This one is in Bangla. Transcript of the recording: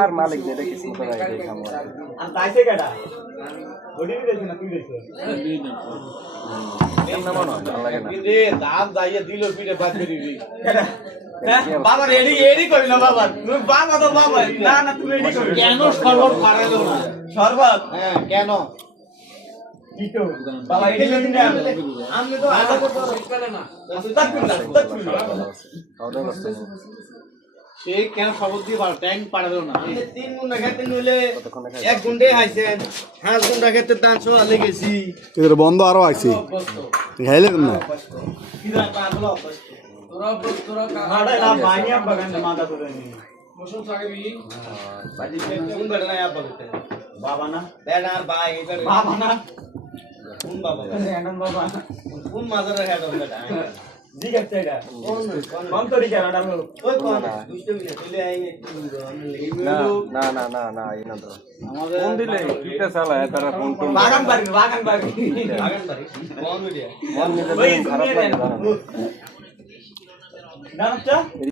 আর মালিক নেই দেখি বাবা রেডি রেডি করি না বাবা তুমি বাবা তো বাবা না না তুমি রেডি করো কেন শরবত পারালো না শরবত হ্যাঁ কেন কিটো বাবা এডি দিন না আমি তো আদা করতে শিখলে না তক সে কেন শরবত দিয়ে বার ট্যাঙ্ক পারালো না 3 গুণ খেতে নিলে 1 ঘন্টায় আইছেন 5 ঘন্টা খেতে দান সো লেগেছি এর বন্ধ আরো আইছি খাইলে না কিরা পাগল তোরা আড়া না মানিয়া বাগান মাথা ধরে নি মৌসুম সাগবি বাজি কোন বেড়া না বলতে বাবা না বেড়া আর ভাই এবার বাবা না কোন বাবা এন্ডন বাবা কোন মাদার হেড অফ বেটা জি করতে এটা কোন তরি কেন ডালো ওই কোন দুষ্ট মিলে চলে আই না না না না ইনা তো আমাদের ফোন দিলে কিটা চালায় তারা ফোন টোন বাগান বাড়ি কোন ভিডিও মন নিলে খারাপ লাগে না না